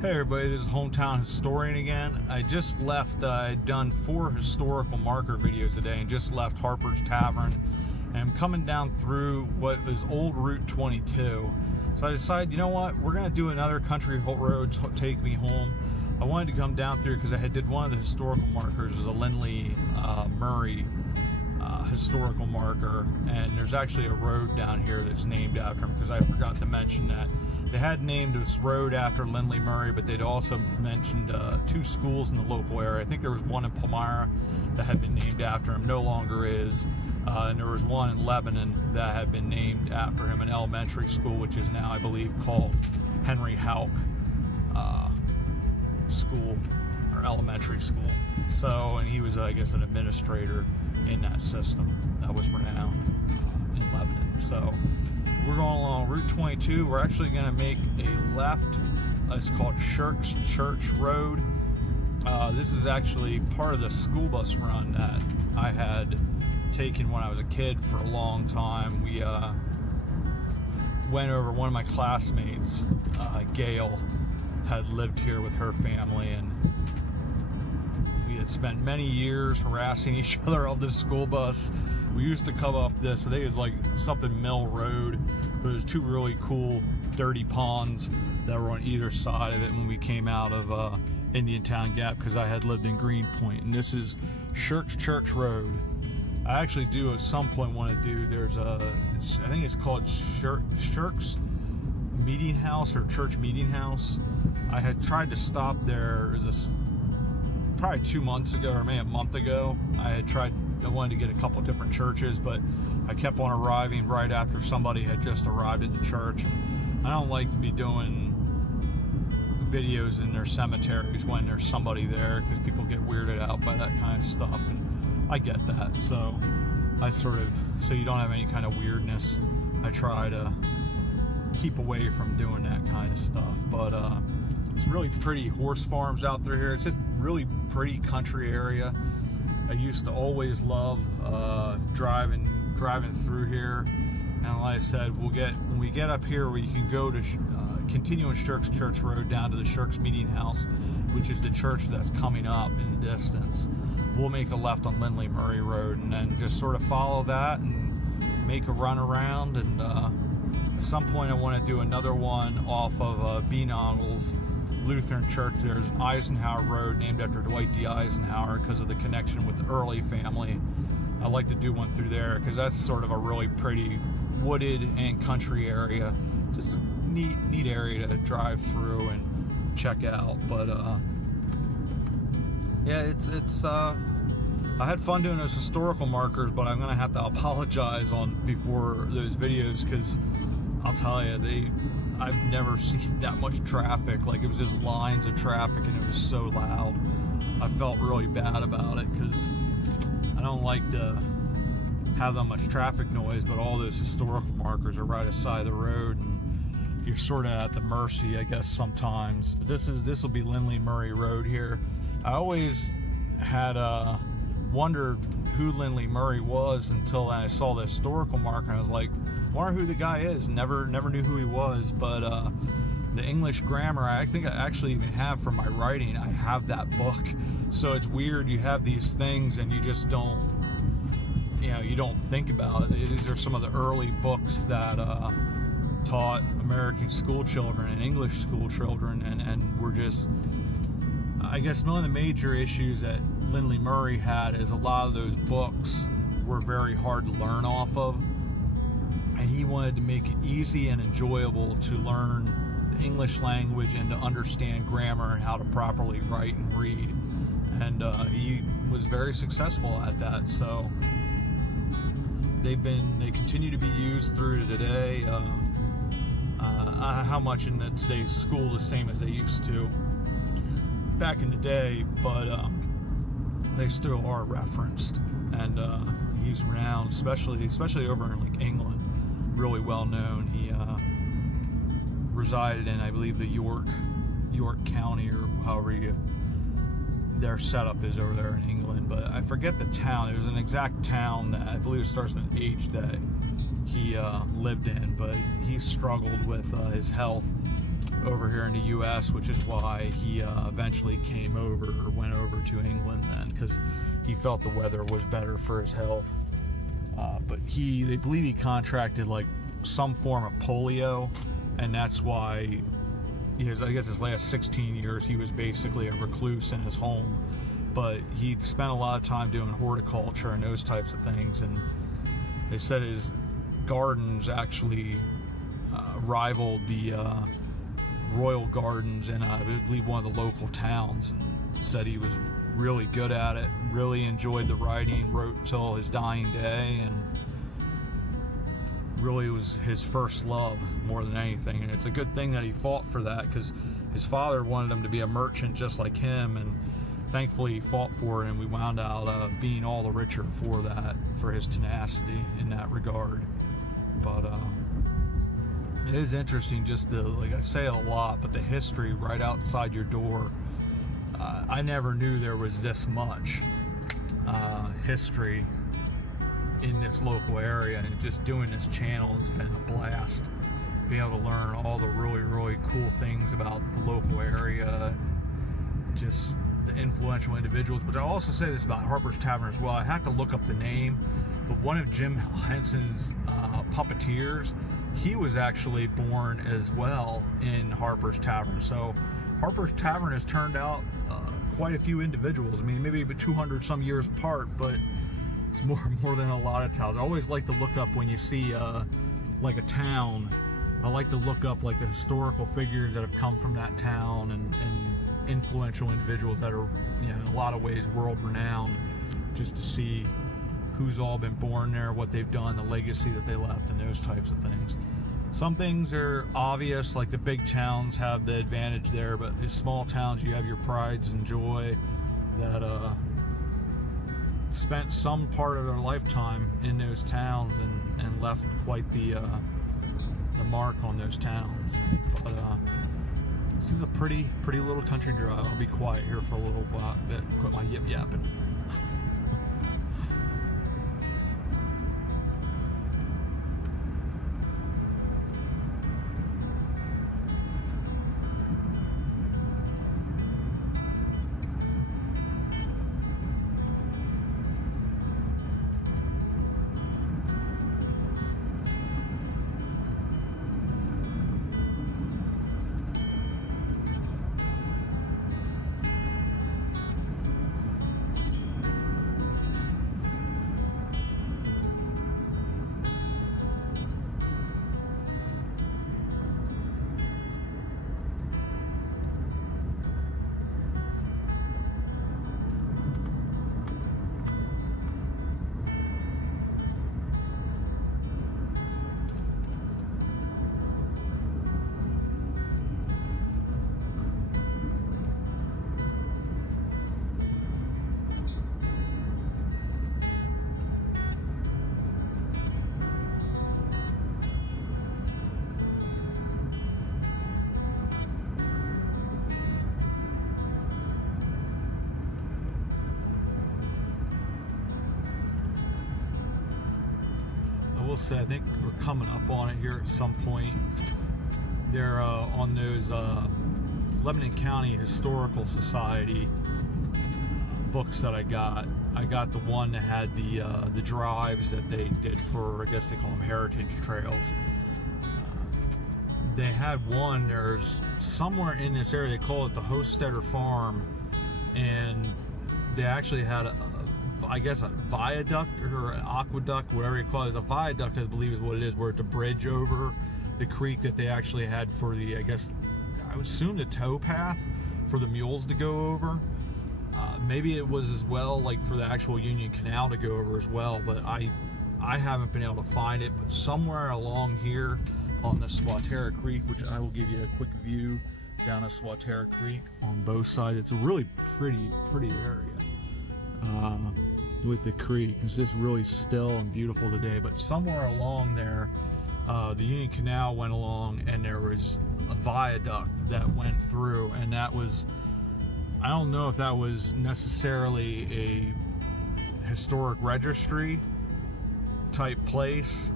Hey everybody, this is Hometown Historian again. I just left, I'd done 4 historical marker videos today and just left Harper's Tavern. And I'm coming down through what is old Route 22. So I decided, you know what, we're going to do another country road to take me home. I wanted to come down through because I did one of the historical markers as a Lindley Murray historical marker. And there's actually a road down here that's named after him because I forgot to mention that. They had named this road after Lindley Murray, but they'd also mentioned 2 schools in the local area. I think there was one in Palmyra that had been named after him, no longer is. And there was one in Lebanon that had been named after him, an elementary school, which is now, I believe, called Henry Houck School, or elementary school. So, and he was, I guess, an administrator in that system that was renowned in Lebanon. So, we're going along Route 22. We're actually going to make a left. It's called Church Road. This is actually part of the school bus run that I had taken when I was a kid for a long time. We went over, one of my classmates, Gail, had lived here with her family, and we had spent many years harassing each other on this school bus. We used to come up this, I think it was like something Mill Road, but there's 2 really cool dirty ponds that were on either side of it when we came out of Indiantown Gap, because I had lived in Greenpoint. And this is Church Road. I actually do at some point want to do, I think it's called Shirk's Meeting House or Church Meeting House. I had tried to stop there probably 2 months ago, or maybe a month ago. I wanted to get a couple different churches, but I kept on arriving right after somebody had just arrived at the church. I don't like to be doing videos in their cemeteries when there's somebody there, because people get weirded out by that kind of stuff, and I get that. So so you don't have any kind of weirdness, I try to keep away from doing that kind of stuff. But it's really pretty horse farms out through here. It's just really pretty country area. I used to always love driving through here, and like I said, when we get up here, we can go to continue on Shirk's Church Road down to the Shirk's Meeting House, which is the church that's coming up in the distance. We'll make a left on Lindley Murray Road, and then just sort of follow that and make a run around. And at some point, I want to do another one off of Beanogle's Lutheran Church. There's an Eisenhower Road named after Dwight D. Eisenhower because of the connection with the Early family. I'd like to do one through there because that's sort of a really pretty wooded and country area. Just a neat area to drive through and check out. But yeah, it's I had fun doing those historical markers, but I'm gonna have to apologize before those videos, because I'll tell you, I've never seen that much traffic. Like, it was just lines of traffic, and it was so loud. I felt really bad about it because I don't like to have that much traffic noise, but all those historical markers are right aside the road, and you're sort of at the mercy, I guess, sometimes. But this will be Lindley Murray Road here. I always had wondered who Lindley Murray was until I saw the historical marker, and I was like, wonder who the guy is. Never knew who he was. But the English grammar, I think I actually even have for my writing. I have that book. So it's weird, you have these things and you just don't, you don't think about it. These are some of the early books that taught American school children and English school children, and were just, I guess, one of the major issues that Lindley Murray had is a lot of those books were very hard to learn off of. And he wanted to make it easy and enjoyable to learn the English language and to understand grammar and how to properly write and read. And he was very successful at that. So they continue to be used through to today. How much in today's school the same as they used to back in the day, but they still are referenced. And he's renowned, especially over in like England. Really well known. He resided in, I believe, the York County, or however their setup is over there in England. But I forget the town. It was an exact town that I believe starts with an H that he lived in. But he struggled with his health over here in the U.S., which is why he eventually came over or went over to England then, because he felt the weather was better for his health. But they believe he contracted like some form of polio, and that's why I guess his last 16 years he was basically a recluse in his home. But he spent a lot of time doing horticulture and those types of things, and they said his gardens actually rivaled the royal gardens in I believe one of the local towns, and said he was really good at it, really enjoyed the writing, wrote till his dying day, and really was his first love more than anything. And it's a good thing that he fought for that, because his father wanted him to be a merchant just like him, and thankfully he fought for it, and we wound out being all the richer for that, for his tenacity in that regard. But it is interesting, just like I say a lot, but the history right outside your door. I never knew there was this much history in this local area, and just doing this channel has been a blast. Being able to learn all the really, really cool things about the local area, and just the influential individuals. But I'll also say this about Harper's Tavern as well. I had to look up the name, but one of Jim Henson's puppeteers, he was actually born as well in Harper's Tavern. So Harper's Tavern has turned out quite a few individuals. I mean, maybe 200 some years apart, but it's more than a lot of towns. I always like to look up when you see like a town. I like to look up like the historical figures that have come from that town, and influential individuals that are, you know, in a lot of ways world renowned, just to see who's all been born there, what they've done, the legacy that they left, and those types of things. Some things are obvious, like the big towns have the advantage there, but the small towns, you have your prides and joy that spent some part of their lifetime in those towns, and left quite the mark on those towns. But this is a pretty little country drive. I'll be quiet here for a little while, quit my yip yapping. I think we're coming up on it here at some point. They're on those Lebanon County Historical Society books that I got. I got the one that had the drives that they did for, I guess they call them heritage trails. They had one, there's somewhere in this area, they call it the Hostetter Farm, and they actually had I guess a viaduct or an aqueduct, whatever you call it. A viaduct, I believe, is what it is, where it's a bridge over the creek that they actually had for the, I guess, I would assume the tow path for the mules to go over. Maybe it was as well, like for the actual Union Canal to go over as well, but I haven't been able to find it. But somewhere along here on the Swatara Creek, which I will give you a quick view down a Swatara Creek on both sides. It's a really pretty area. With the creek. It's just really still and beautiful today, but somewhere along there the Union Canal went along, and there was a viaduct that went through, and that was, I don't know if that was necessarily a historic registry type place,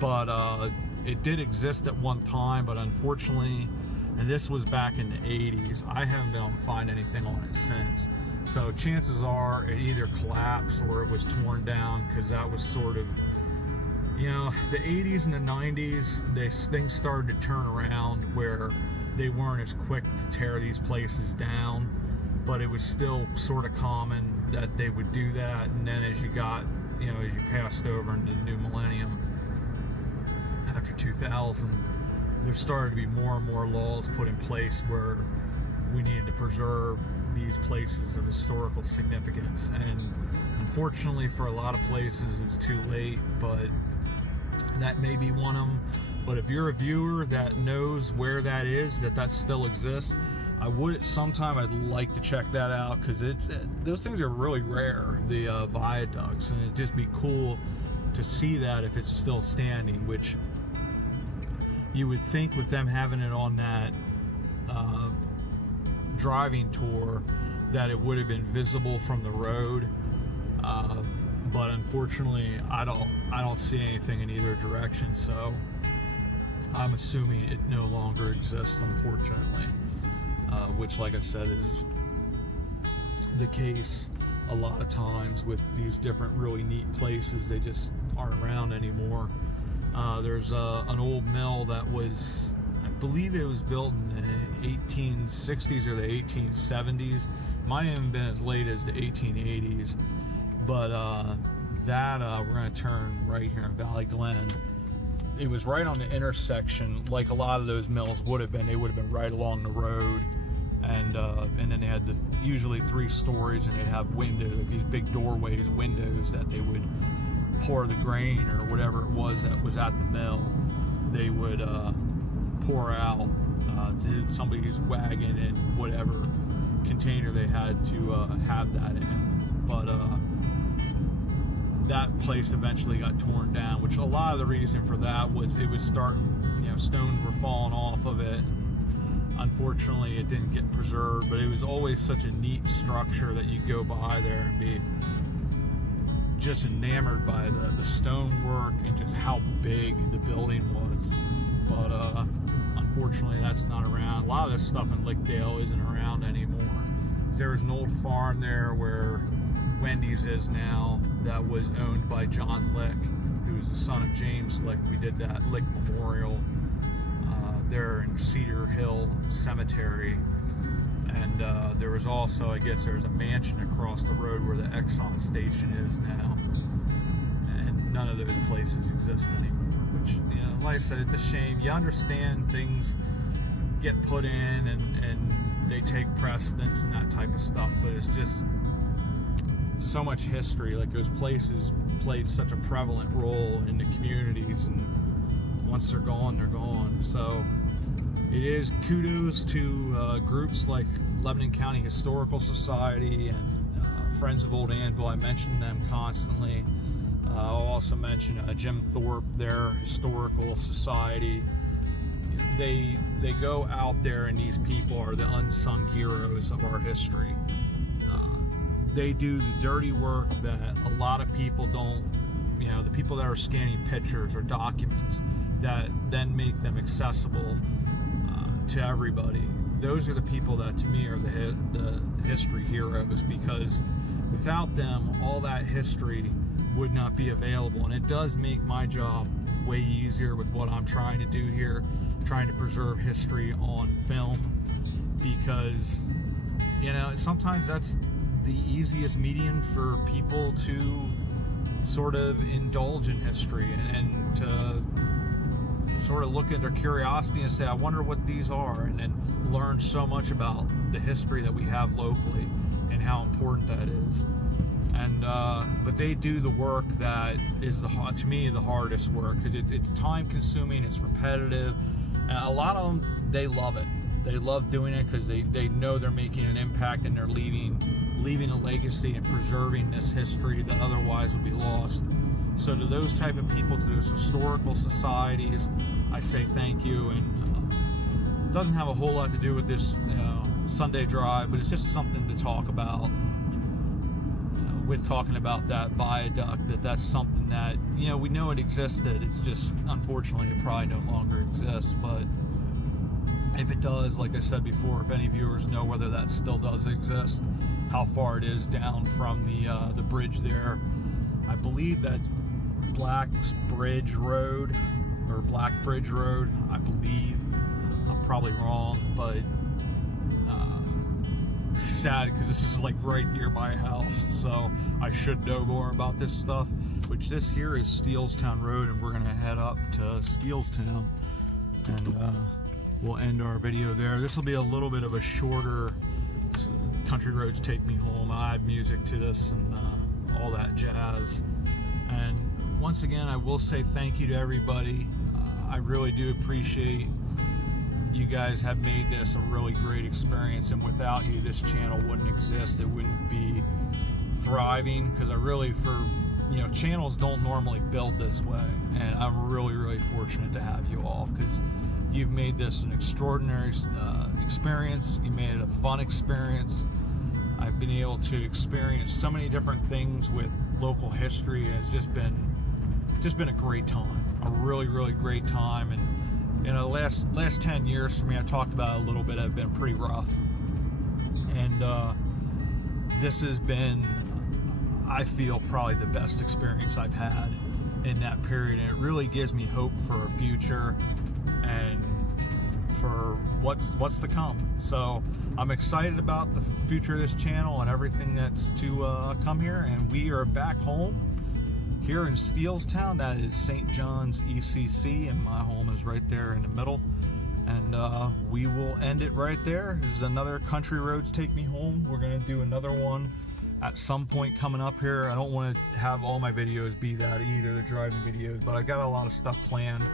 but it did exist at one time, but unfortunately, and this was back in the 80s, I haven't been able to find anything on it since. So chances are it either collapsed or it was torn down, because that was sort of, you know, the 80s and the 90s, things started to turn around where they weren't as quick to tear these places down, but it was still sort of common that they would do that. And then as you got, you know, as you passed over into the new millennium after 2000, there started to be more and more laws put in place where we needed to preserve these places of historical significance. And unfortunately for a lot of places it's too late, but that may be one of them. But if you're a viewer that knows where that is, that still exists, I would at some time, I'd like to check that out, because those things are really rare, the viaducts, and it'd just be cool to see that if it's still standing, which you would think with them having it on that driving tour that it would have been visible from the road, but unfortunately I don't see anything in either direction, so I'm assuming it no longer exists, unfortunately, which, like I said, is the case a lot of times with these different really neat places. They just aren't around anymore. There's an old mill that was, I believe it was built in the 1860s or the 1870s. Might have even been as late as the 1880s. But we're going to turn right here in Valley Glen. It was right on the intersection, like a lot of those mills would have been. They would have been right along the road. And then they had usually 3 stories, and they'd have windows, these big doorways, windows that they would pour the grain or whatever it was that was at the mill. They would pour out to somebody's wagon and whatever container they had to have that in. But that place eventually got torn down, which a lot of the reason for that was it was starting, you know, stones were falling off of it. Unfortunately, it didn't get preserved, but it was always such a neat structure that you go by there and be just enamored by the stonework and just how big the building was. But unfortunately, that's not around. A lot of this stuff in Lickdale isn't around anymore. There was an old farm there where Wendy's is now that was owned by John Lick, who was the son of James Lick. We did that Lick Memorial there in Cedar Hill Cemetery. And there was also, I guess there's a mansion across the road where the Exxon station is now. And none of those places exist anymore, which, you know, like I said, it's a shame. You understand things get put in and they take precedence and that type of stuff, but it's just so much history. Like, those places played such a prevalent role in the communities, and once they're gone, they're gone. So it is kudos to groups like Lebanon County Historical Society and Friends of Old Anvil. I mention them constantly. I'll also mention Jim Thorpe, their historical society. They go out there, and these people are the unsung heroes of our history. They do the dirty work that a lot of people don't, you know, the people that are scanning pictures or documents that then make them accessible to everybody. Those are the people that, to me, are the history heroes, because without them, all that history would not be available. And it does make my job way easier with what I'm trying to do here, trying to preserve history on film, because, you know, sometimes that's the easiest medium for people to sort of indulge in history and to sort of look at their curiosity and say, I wonder what these are, and then learn so much about the history that we have locally and how important that is. And but they do the work that is, to me, the hardest work, because it's time consuming, it's repetitive, and a lot of them, they love it. They love doing it because they know they're making an impact, and they're leaving a legacy and preserving this history that otherwise would be lost. So to those type of people, to those historical societies, I say thank you. And it doesn't have a whole lot to do with this Sunday drive, but it's just something to talk about. with talking about that viaduct, that's something that, you know, we know it existed. It's just, unfortunately, it probably no longer exists. But if it does, like I said before, if any viewers know whether that still does exist, how far it is down from the bridge there, I believe that's Blackbridge Road, or Blackbridge Road, I believe. I'm probably wrong, but sad because this is like right near my house, so I should know more about this stuff. Which this here is Steelstown Road, and we're gonna head up to Steelstown, and we'll end our video there. This will be a little bit of a shorter Country Roads Take Me Home. I add music to this and all that jazz. And once again, I will say thank you to everybody. I really do appreciate you guys have made this a really great experience, and without you, this channel wouldn't exist. It wouldn't be thriving, because I really, you know, channels don't normally build this way, and I'm really fortunate to have you all, because you've made this an extraordinary experience. You made it a fun experience. I've been able to experience so many different things with local history, and it's just been a great time, a really great time. And you know, the last 10 years for me, I talked about it a little bit, have been pretty rough, and this has been, I feel, probably the best experience I've had in that period, and it really gives me hope for a future and for what's to come. So I'm excited about the future of this channel and everything that's to come here. And we are back home here in Steelstown. That is St. John's ECC, and my home is right there in the middle. And we will end it right there. There's another Country Roads Take Me Home. We're gonna do another one at some point coming up here. I don't want to have all my videos be that either, the driving videos, but I got a lot of stuff planned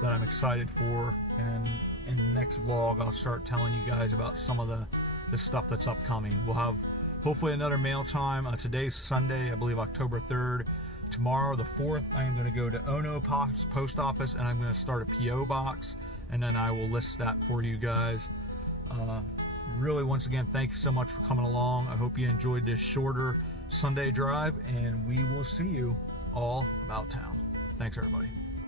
that I'm excited for. And in the next vlog, I'll start telling you guys about some of the stuff that's upcoming. We'll have hopefully another mail time. Today's Sunday, I believe October 3rd. Tomorrow, the 4th, I'm going to go to Ono Post Office, and I'm going to start a P.O. box, and then I will list that for you guys. Really, once again, thank you so much for coming along. I hope you enjoyed this shorter Sunday drive, and we will see you all about town. Thanks, everybody.